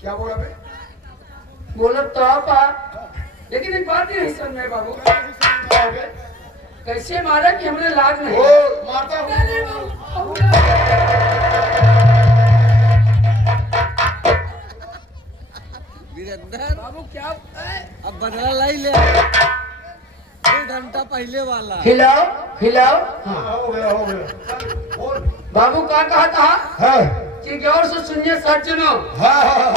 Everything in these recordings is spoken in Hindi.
क्या बोला बे? बोला तो आप लेकिन एक बात ही नहीं समझ में बाबू, क्या हो गया? कैसे मारा कि हमने लाग नहीं। ओ मारता हूँ। बाबू क्या अब बदला लाई ले 1 घंटा पहले वाला। खिलाओ खिलाओ। हाँ, हो गया बोल। बाबू क्या कहा था हाँ कि गौर से सुनिए सज्जनों, हाँ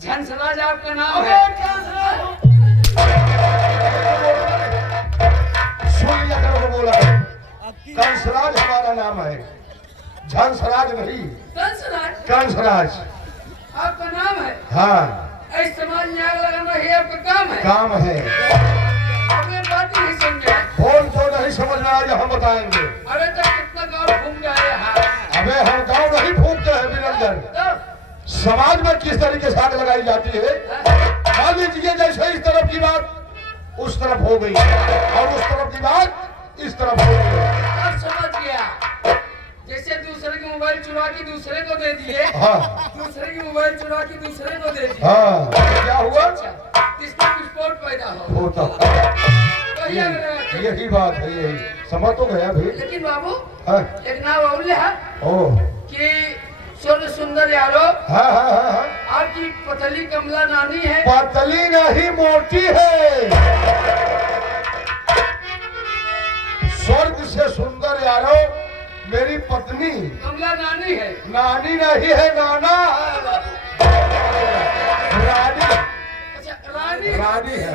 झंसराज आपका नाम है। सुन लिया करो को बोला है। कंसराज हमारा नाम है, झंसराज नहीं, कंसराज कंसराज। आपका नाम है। हाँ इस समाज में आग लगाना ही आपका काम है। काम है। हमें बात ही नहीं समझे। बोल तो नहीं समझ में आया, हम बताएंगे। अरे तक कितना गाँव घूम गए हैं। अबे हम गाँव नहीं फूकते हैं बिरंदर, तो समाज में किस तरीके से आग लगाई जाती है। मान लीजिए जैसे इस तरफ की बात उस तरफ हो गई और उस तरफ की बात इस तरफ हो गई। अब समझ गया। जैसे दूसरे की मोबाइल चुरा के दूसरे को दे दिए, हाँ दूसरे की मोबाइल चुरा के दूसरे को दे दिए। हाँ क्या हुआ? किसका विस्फोट पैदा हो। होता वही आग लगाते हैं। यही बात है, यही समझ तो गया भी। लेकिन बाबू हाँ एक नाम और है ओ कि स्वर्ग सुंदर यारो, हाँ हाँ हाँ हाँ आपकी पतली कमला नानी है। पतली नहीं मोटी है। स्वर्ग से सुंदर यारो मेरी पत्नी कमला नानी है। नानी नहीं है, नाना रानी, अच्छा रानी। रानी है,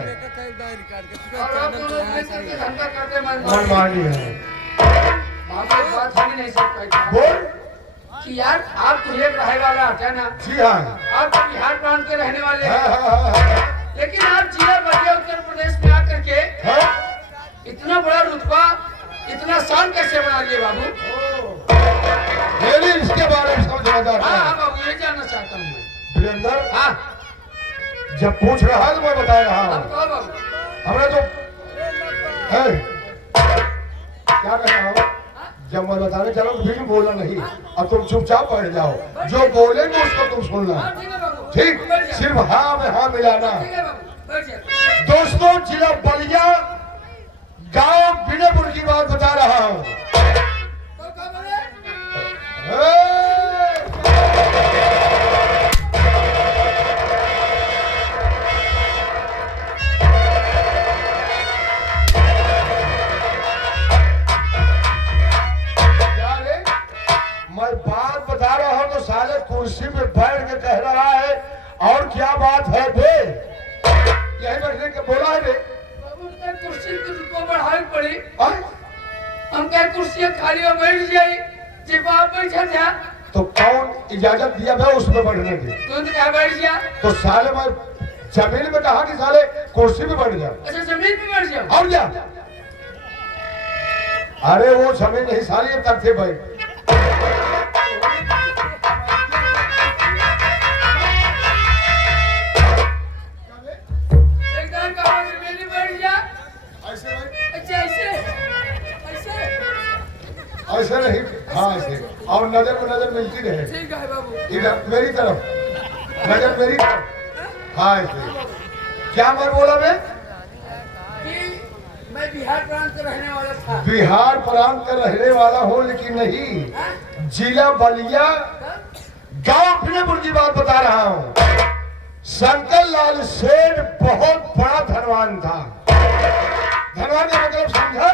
और आप दोनों मिलकर के धंधा करते मनमानी है। बाबू एक बात हम ही नहीं सोच पाए बोल। कि यार आप तो एक रहे वाला है ना, जी हाँ आप तो बिहार प्रांत के रहने वाले हाँ हैं, हाँ हाँ लेकिन आप जिला बड़े उत्तर प्रदेश में आकर के हाँ इतना बड़ा रुतबा, इतना शान कैसे बना लिए बाबू? मेरी इसके बारे में समझना चाहता हाँ है हाँ बाबू, ये जानना चाहता हूँ मैं। वीरेंद्र। हाँ जब पूछ रहा है तो मैं बता रहा अब हूँ। कहो बाबू। हमने तो है क्या कह रहा हूँ, जब मैं बताने चला तो फिर बोलना नहीं और तुम चुपचाप बैठ जाओ, जो बोलेंगे उसको तुम सुनना। हाँ ठीक है बाबू, ठीक, बैठ जाओ। सिर्फ हाँ में हाँ मिलाना। ठीक है बाबू, बैठ जाओ। दोस्तों जिला बलिया गांव बिनेपुर की बात बता रहा हूँ। तो कब बोले? क्या रे? मैं बात बता रहा हूँ तो साले कुर्सी पे बैठ के कह रहा है और क्या बात है बे? यही बैठने के बोला है बे? बाबू क्या कुर्सी की रुपया बढ़ाई पड़ी? हाँ? हम क्या कुर्सियाँ खाली हो बैठ जाए, जब आप बैठा था तो कौन इजाजत दिया मैं उस पर बैठने की? तो क्या बैठ गया? तो साले मैं जमीन में कहा कि साले कुर्सी पे बैठ जा। अच्छा जमीन पे बैठ जाओ। और क्या? अरे वो जमीन नहीं साली अब तक थे भाई। एकदम कहा जमीन पे बैठ जा। ऐसे भाई? अच्छा ऐसे ऐसे ऐसे नहीं, हाँ ऐसे। और नजर में नजर मिलती रहे। ठीक है बाबू। इधर मेरी तरफ, नजर मेरी तरफ। हाँ ऐसे। क्या मैं बोला मैं? कि मैं बिहार प्रांत का रहने वाला था। बिहार प्रांत का रहने वाला हूँ लेकिन नहीं, हाँ? जिला बलिया गांव बिनेपुर की बात बता रहा हूँ। शंकर लाल सेठ बहुत बड़ा धनवान था। धनवान का मतलब समझा?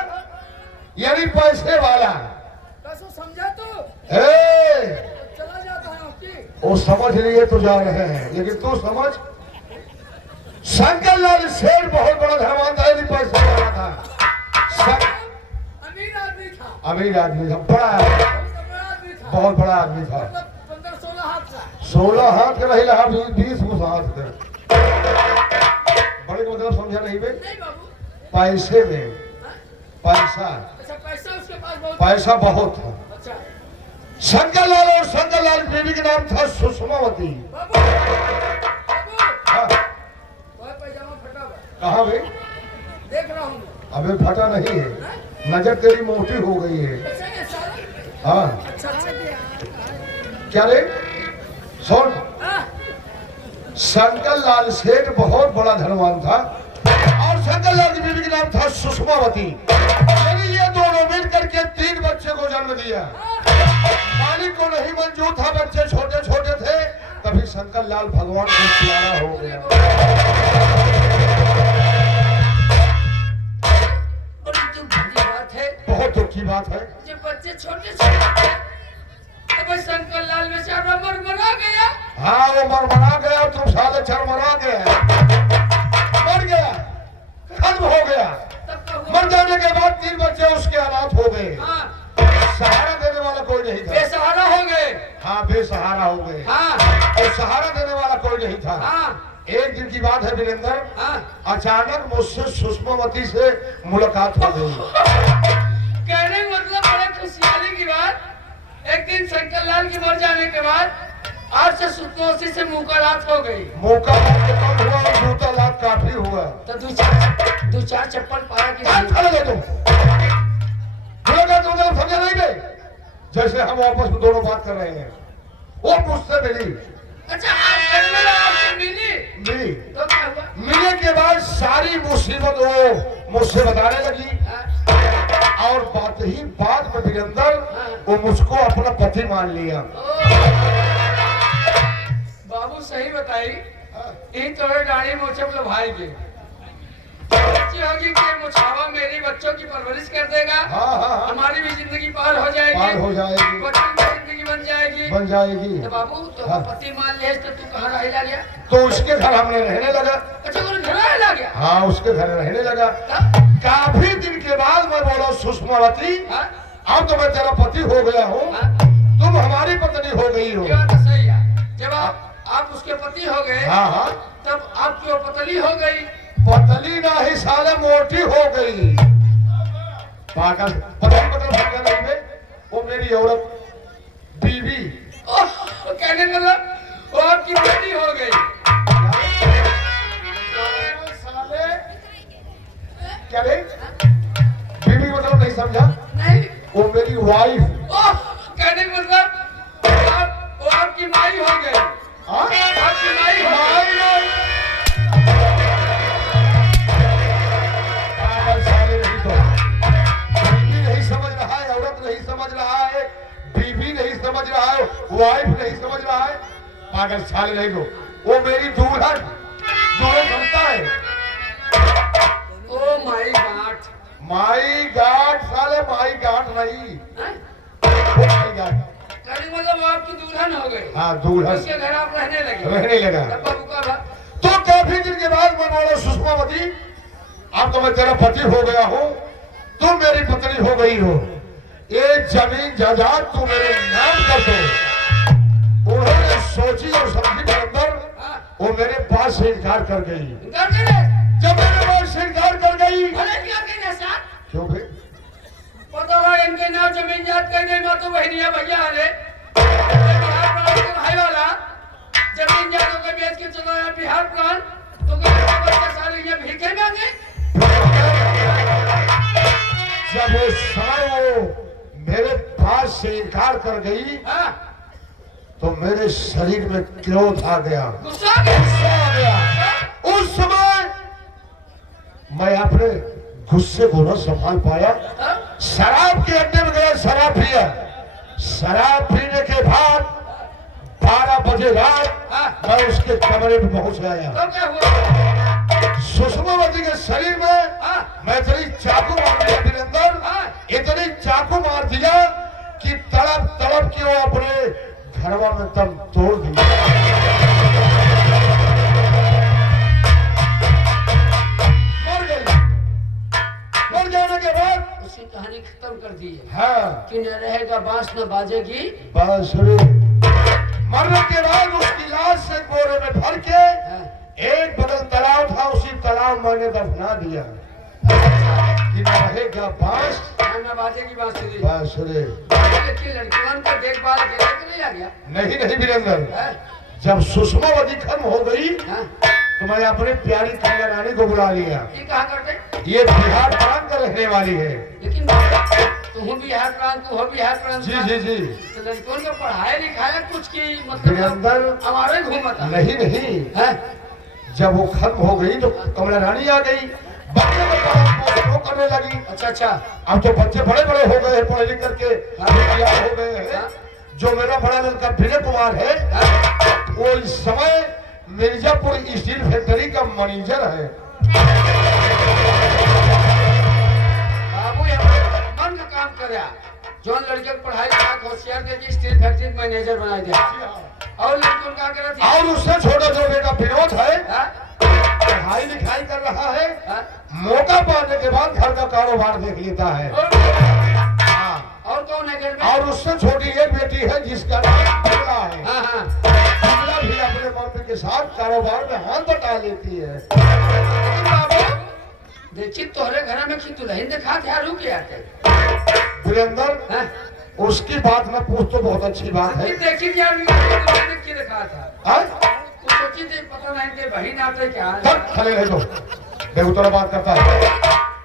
यानी पैसे वाला। कैसे समझा तो? ए, चला जाता है आपकी। वो समझ लिए तो जा रहे हैं लेकिन तू समझ। शंकर लाल सेठ बहुत बड़ा धनवान था, यानी पैसे वाला था। अमीर आदमी था। अमीर आदमी था, बड़ा आदमी, बहुत बड़ा आदमी था। बहुत बड़ा आदमी था। मतलब 15-16 हाथ का। 16 हाथ का नहीं लगा, 20 हाथ का। बड़े का मतलब समझा नहीं बे? नहीं बाबू। पैसे में हाँ? पैसा, अच्छा पैसा उसके पास बहुत। पैसा बहुत था। अच्छा शंकर लाल और शंकर लाल की बीवी का नाम था सुषमावती। बाबू बाबू हाँ, बहुत पैजामा फटा हुआ है। कहाँ भाई? देख रहा हूँ मैं। अबे फटा नहीं है, नजर तेरी मोटी हो गई है। अच्छा ये सारा। हाँ अच्छा अच्छा। क्या रे? सुन, हाँ? शंकर लाल सेठ बहुत बड़ा धनवान था और शंकर लाल की बीवी का नाम था सुषमावती। यानी ये दोनों मिल करके 3 बच्चे को जन्म दिया। मालिक को नहीं मंजूर था, बच्चे छोटे छोटे थे, तभी शंकर लाल भगवान को प्यारा हो गया। बड़ी दुख की बात है। बहुत दुख की बात है। जब बच्चे छोटे छोटे थे तब शंकर लाल बेचारा मर गया। हाँ वो मरा गया, तुम साले चरमरा गया, मर गया, खत्म हो गया। तब तो मर जाने के बाद 3 बच्चे उसके अनाथ हो गए। हाँ, सहारा देने वाला कोई नहीं था। बेसहारा हो गए। हाँ बेसहारा हो गए। हाँ और सहारा देने वाला कोई नहीं था। हाँ एक दिन की बात है वीरेंद्र, हाँ। अचानक मुझसे सुषमावती से मुलाकात हो गई। कहने का मतलब बड़े खुशहाली की बात। एक दिन शंकर लाल के मर जाने के बाद आज से सुषमावती से मुलाकात हो गई। मौका कम हुआ और 2 लाख काफी हुआ। तो दो चार चप्पल पाया कि क्या खा लगे तुम? मुलाकात मतलब समझा नहीं गए? जैसे हम आपस में दोनों बात कर रहे हैं, वो मुझसे मिली। अच्छा आपसे मिली तो क्या हुआ? मिलने के बाद सारी मुसीबत वो मुझसे बताने लगी हाँ, और बात में वीरेंद्र वो मुझको अपना पति मान लिया। बाबू सही बताई। इन तोड़े डाणी मोचे बोलो भाई के बच्ची होगी कि मुछावा मेरी बच्चों की परवरिश कर देगा। हाँ। हमारी भी जिंदगी पार हो जाएगी, पार हो जाएगी, बच्चों की जिंदगी बन जाएगी। बन तो बाबू तो हाँ। पति मान ले तो तू कहाँ रह गया? तो उसके घर हमने रहने लगा। अच्छा वो घर रह गया? हाँ उसके घर रहने लगा। तब? काफी दिन के बाद मैं बोला सुषमावती हाँ? अब तो मैं तेरा पति हो गया हूँ, हाँ? तुम हमारी पत्नी हो गई हो। ये बात तो सही है। जब आप उसके पति हो गए हाँ तब आपकी वो पतली हो गई। पतली ना ही साले मोटी हो गई। पागल पतली मतलब समझा नहीं बे? वो मेरी औरत बीवी। कहने का मतलब वो आपकी बेटी हो गई। साले क्या रे? बीवी मतलब नहीं समझा? नहीं वो मेरी वाइफ। कहने का मतलब वो आपकी माई हो गई। हाँ? आपकी माई हो गई। माई नहीं। पागल साले नहीं तो। बीवी नहीं समझ रहा है, औरत नहीं समझ रहा है, बीवी नहीं समझ रहा है, वाइफ नहीं समझ रहा है। पागल साले नहीं तो। वो मेरी दुल्हन समझता है। ओ माई गॉड। माई गाठ साले, माई गाठ नहीं, हैं? वो माई गाठ। कहने का मतलब वो आपकी दुल्हन हो गई। हाँ दुल्हन उसके घर आप रहने लगे। रहने लगा। तब बाबू का बात। तो काफी दिन के बाद मैं बोला सुषमावती अब तो मैं तेरा पति हो गया हूँ, तुम मेरी पत्नी हो गई हो, ये जमीन जायदाद तू मेरे नाम कर दो। उन्होंने सोची और समझी के अंदर हाँ? वो मेरे पास से इनकार कर गई। इनकार करे? जब मेरे पास से इनकार कर गई, अरे क्या कहना साहब? क्यों भाई? पता हुआ इनके नाम जमीन जात कह दे मातो बहनिया भैया अरे बिहार प्रांत के भाई वाला जमीन जातों के बेच के चलो यार बिहार प्रांत तो क्या सारे ये भीखे मांगे? जब वो समय वो मेरे पास से इनकार कर गई हाँ? तो मेरे शरीर में क्रोध आ गया, गुस्सा आ गया? गुस्सा आ गया। उस समय मैं अपने गुस्से को न संभाल पाया, हाँ? शराब के अड्डे में गया, शराब पिया। शराब पीने के बाद 12 बजे रात हाँ? मैं उसके कमरे में पहुंच गया। तो क्या हुआ? सुषमावती के शरीर में हाँ? मैं इतनी चाकू मार दिया वीरेंद्र, हाँ? इतनी चाकू मार दिया कि तड़प तड़प के वो अपने घरवा में दम तोड़ दिया। मर गई। मर जाने के बाद उसकी कहानी खत्म कर दी है हाँ कि न रहेगा बांस न बाजेगी। बांसुरी। मरने के बाद उसकी लाश से बोरे में भर के हाँ? एक बगल तालाब था, उसी तालाब मैंने दफना दिया कि न रहेगा बांस न बाजेगी बांसुरी। बांसुरी। लेकिन लड़कियों को देखभाल के लिए नहीं आ गया। नहीं वीरेंद्र, हाँ? जब सुषमावती खत्म हो गई हाँ? तो मैं अपनी प्यारी कन्या रानी को बुला लिया। ये कहा करते? ये बिहार प्रांत का रहने वाली है। लेकिन तू बिहार प्रांत तू हो बिहार प्रांत जी जी जी। तो लड़कों को पढ़ाया लिखाया कुछ की मतलब वीरेंद्र हमारे घूमता नहीं नहीं, है। जब वो खत्म हो गई तो कमला रानी आ गई, बच्चे को पढ़ा करने लगी। अच्छा अच्छा अब तो बच्चे बड़े बड़े हो गए हैं, पढ़े लिख करके होशियार हो गए हैं। हाँ। जो मेरा बड़ा लड़का विनय कुमार है, हाँ? वो इस समय मिर्जापुर स्टील फैक्ट्री का मैनेजर है। बाबू हमारे मन का काम करे जो लड़के को पढ़ाई लिखा होशियार करके स्टील फैक्ट्री का मैनेजर बना दिया और लड़कों का करे थे। और उससे छोटा जो बेटा विनोद है, हाँ? पढ़ाई लिखाई कर रहा है, हाँ? मौका पाने के बाद घर का कारोबार देख लेता है। हाँ। और कौन है घर में? और उससे छोटी एक बेटी है जिसका नाम कमला है। हाँ हाँ कमला भी अपने मम्मी के साथ कारोबार में हाथ बटा लेती है। लेकिन बाबू देखी तोहरे घर में की दुल्हन देखा थे आरू के आते वीरेंद्र हाँ? उसकी बात न पूछ तो बहुत अच्छी बात है। देखी थी यार दुल्हन की देखा था हाँ? तू सोची थी पता नहीं कि बहन आते क्या तब खड़े रह दो, बेहुतरा बात करता है।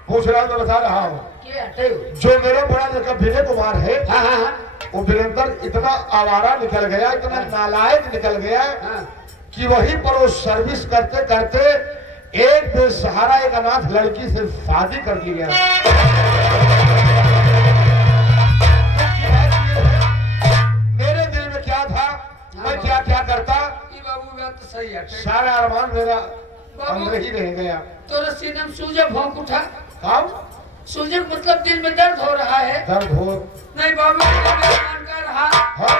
पूछ रहा तो बता रहा हूँ। के हटे हो? जो मेरा बड़ा लड़का विनय कुमार है, हाँ हाँ हाँ वो वीरेंद्र इतना आवारा निकल गया, इतना नालायक निकल गया हाँ कि वहीं पर वो सर्विस करते करते एक बेसहारा एक अनाथ लड़की से शादी कर ली गया। मेरे दिल में क्या था, मैं क्या क्या करता, ये बाबू बात तो सही है सारा अरमान मेरा अंदर ही रह गया। तोरा सीने में सूजन भौंक उठा काम सूजन मतलब दिल में दर्द हो रहा है दर्द हो। नहीं बाबू मन का रहा हाँ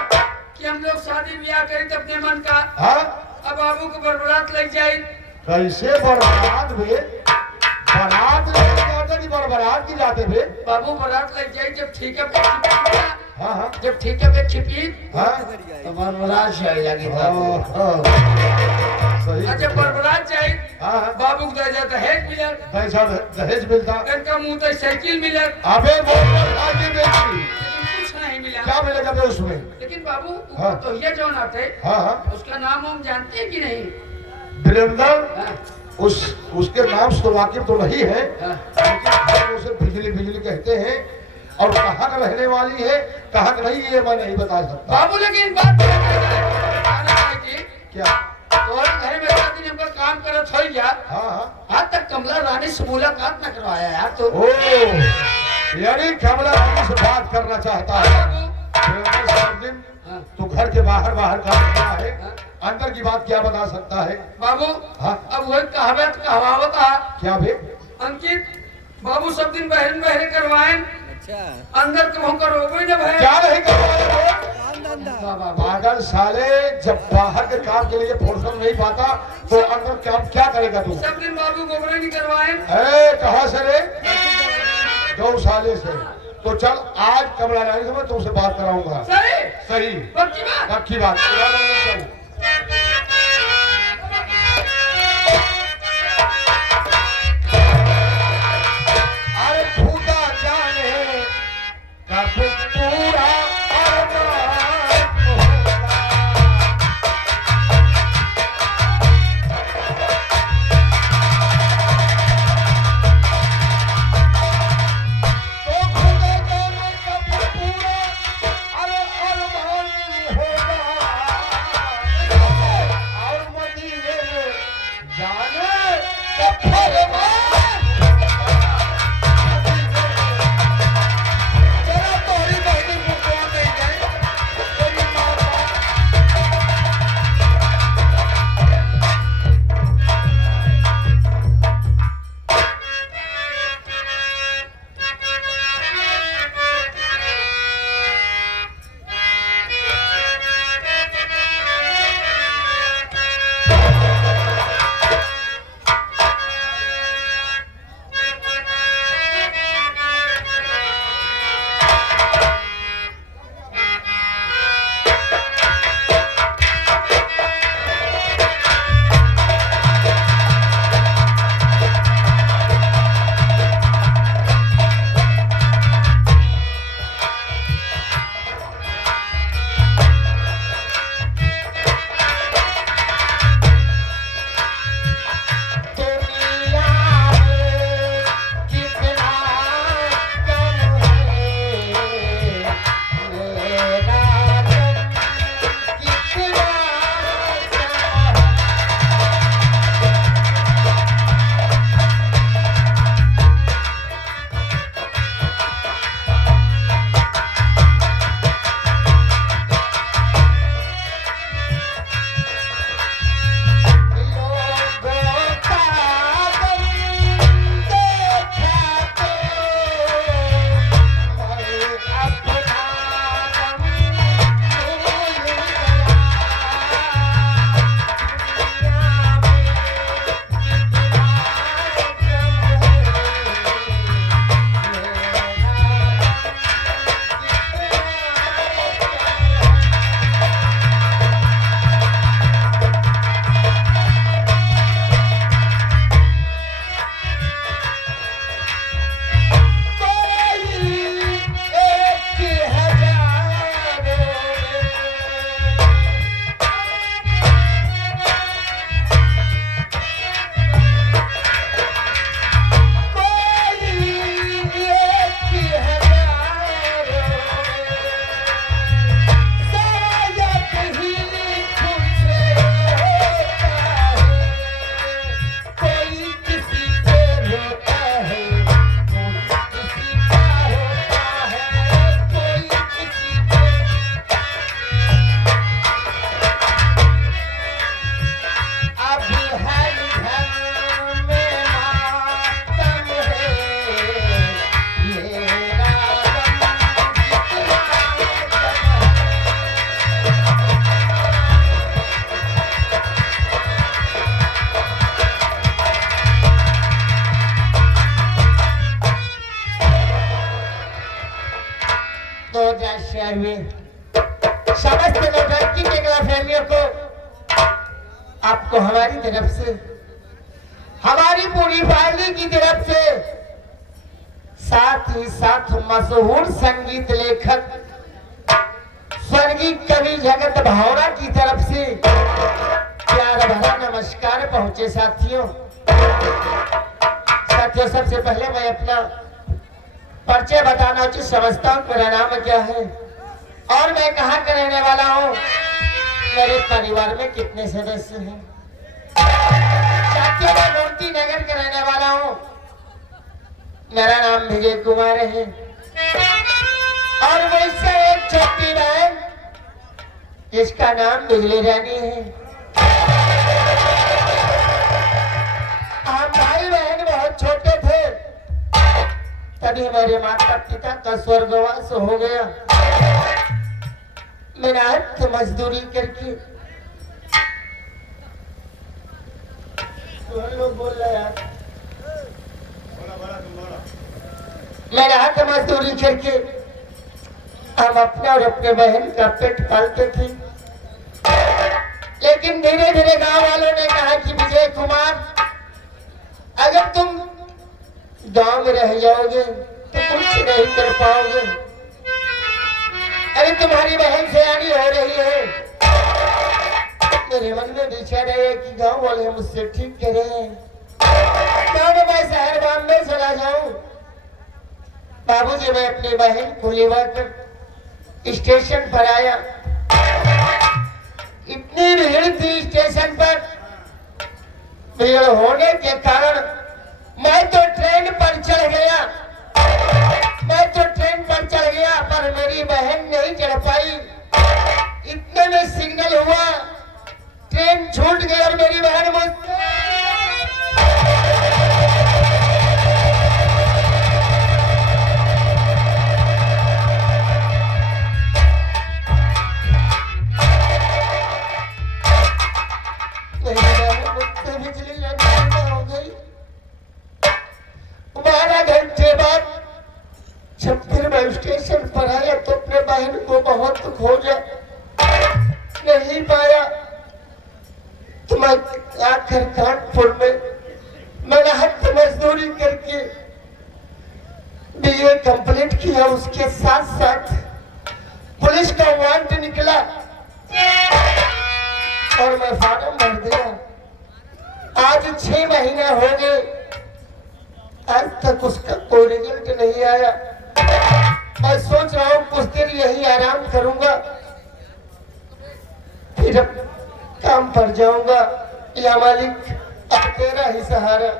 कि हम लोग शादी ब्याह करें तो अपने मन का हाँ, अब बाबू को बरबरात लग जाए कैसे बर्बाद हुए, बारात लेके जाते कि बर्बाद की जाते थे। बाबू बारात लग जाए जब ठीक है हाँ हाँ जब ठीक है छिपी हाँ तो बरबरात जाए जाके बाबू सही। और जब बरबरात जाए हाँ हाँ, बाबू को दे जाता है मिलर पैसा दहेज मिलता। इनका मुंह तो साइकिल मिलर अबे बोल आगे बेटी लेकिन कुछ नहीं मिला क्या मिलेगा बे उसमें। लेकिन बाबू हाँ। तो ये जो आते हाँ हाँ उसका नाम हम जानते हैं कि नहीं वीरेंद्र हाँ, उसके नाम से तो वाकिफ तो नहीं है, हाँ। लेकिन उसे बिजली बिजली कहते हैं। और कहाँ का रहने वाली है कहाँ का नहीं ये मैं नहीं बता सकता। बाबू लेकिन बात बताना चाहिए क्या? तोहरे घर में रात दिन हमका काम करत हो गया हाँ हाँ आज तक कमला रानी से मुलाकात न करवाया यार तो ओ यानी कमला रानी से बात करना चाहता है। बाबू वीरेंद्र साहब दिन हाँ, तो घर के बाहर बाहर काम किया है, हाँ। अंदर की बात क्या बता सकता है। बाबू हाँ। अब वही कहावत आ क्या भे? अंकित बाबू सब दिन बहन बहरे करवाए अच्छा अंदर कहूँ करोगे न भाई क्या नहीं करवाया वो? काम धंधा बाबा पागल साले, जब बाहर के काम के लिए फुर्सत नहीं पाता तो अंदर काम क्या करेगा तू? सब दिन बाबू गोबरे नहीं करवाए ए कहाँ से रे? गौशाले से। तो चल आज कमला रानी से मैं तुमसे बात कराऊंगा। सही सही पक्की बात अच्छी बात। चल अरे खुदा जाने कब पूरा अरमान होगा। तो खुदा जाने कब पूरा अरमान होगा। आए हुए समस्त नौटंकी के प्रेमियों को आपको हमारी तरफ से, हमारी पूरी पार्टी की तरफ से, साथ ही साथ मशहूर संगीत लेखक स्वर्गीय कवि जगत भावना की तरफ से प्यार भरा नमस्कार पहुंचे साथियों। सबसे पहले मैं अपना परिचय बताना उचित समझता हूँ। मेरा नाम क्या है और मैं कहाँ का रहने वाला हूँ, मेरे परिवार में कितने सदस्य हैं। साथियों, मैं मूर्ति नगर का रहने वाला हूँ। मेरा नाम विजय कुमार है और वैसे एक छोटी बहन जिसका नाम बिजली रानी है। हम भाई बहन बहुत छोटे थे तभी हमारे माता पिता का स्वर्गवास हो गया। मेहनत मजदूरी करके लोग बोल रहे यार, मेहनत मजदूरी करके हम अपने और अपने बहन का पेट पालते थे। लेकिन धीरे धीरे गांव वालों ने कहा कि विजय कुमार, अगर तुम गांव में रह जाओगे तो कुछ नहीं कर पाओगे। अरे तुम्हारी बहन सयानी हो रही है। मेरे मन में विचार आया कि गांव वाले मुझसे ठीक कह रहे हैं, क्यों न मैं शहर बॉम्बे चला जाऊं। बाबूजी, मैं अपनी बहन को लेकर स्टेशन पर आया। इतनी भीड़ थी स्टेशन पर, भीड़ होने के कारण मैं तो ट्रेन पर चढ़ गया। पर मेरी बहन नहीं चढ़ पाई। इतने में सिग्नल हुआ, ट्रेन छूट गई और मेरी बहन मुझसे बिजली हो गई। 12 घंटे बाद जब फिर मैं स्टेशन पर आया तो अपने बहन को बहुत खोजा, नहीं पाया। तो मैं आखिर कानपुर में मैंने हद मजदूरी करके बीए कंप्लीट किया। उसके साथ साथ पुलिस का वारंट निकला और मैं फॉर्म भर दिया। आज 6 महीने हो गए, आज तक उसका कोई रिजल्ट नहीं आया। मैं सोच रहा हूँ कुछ देर यही आराम करूंगा, फिर अब काम पर जाऊंगा। या मालिक, अब तेरा ही सहारा।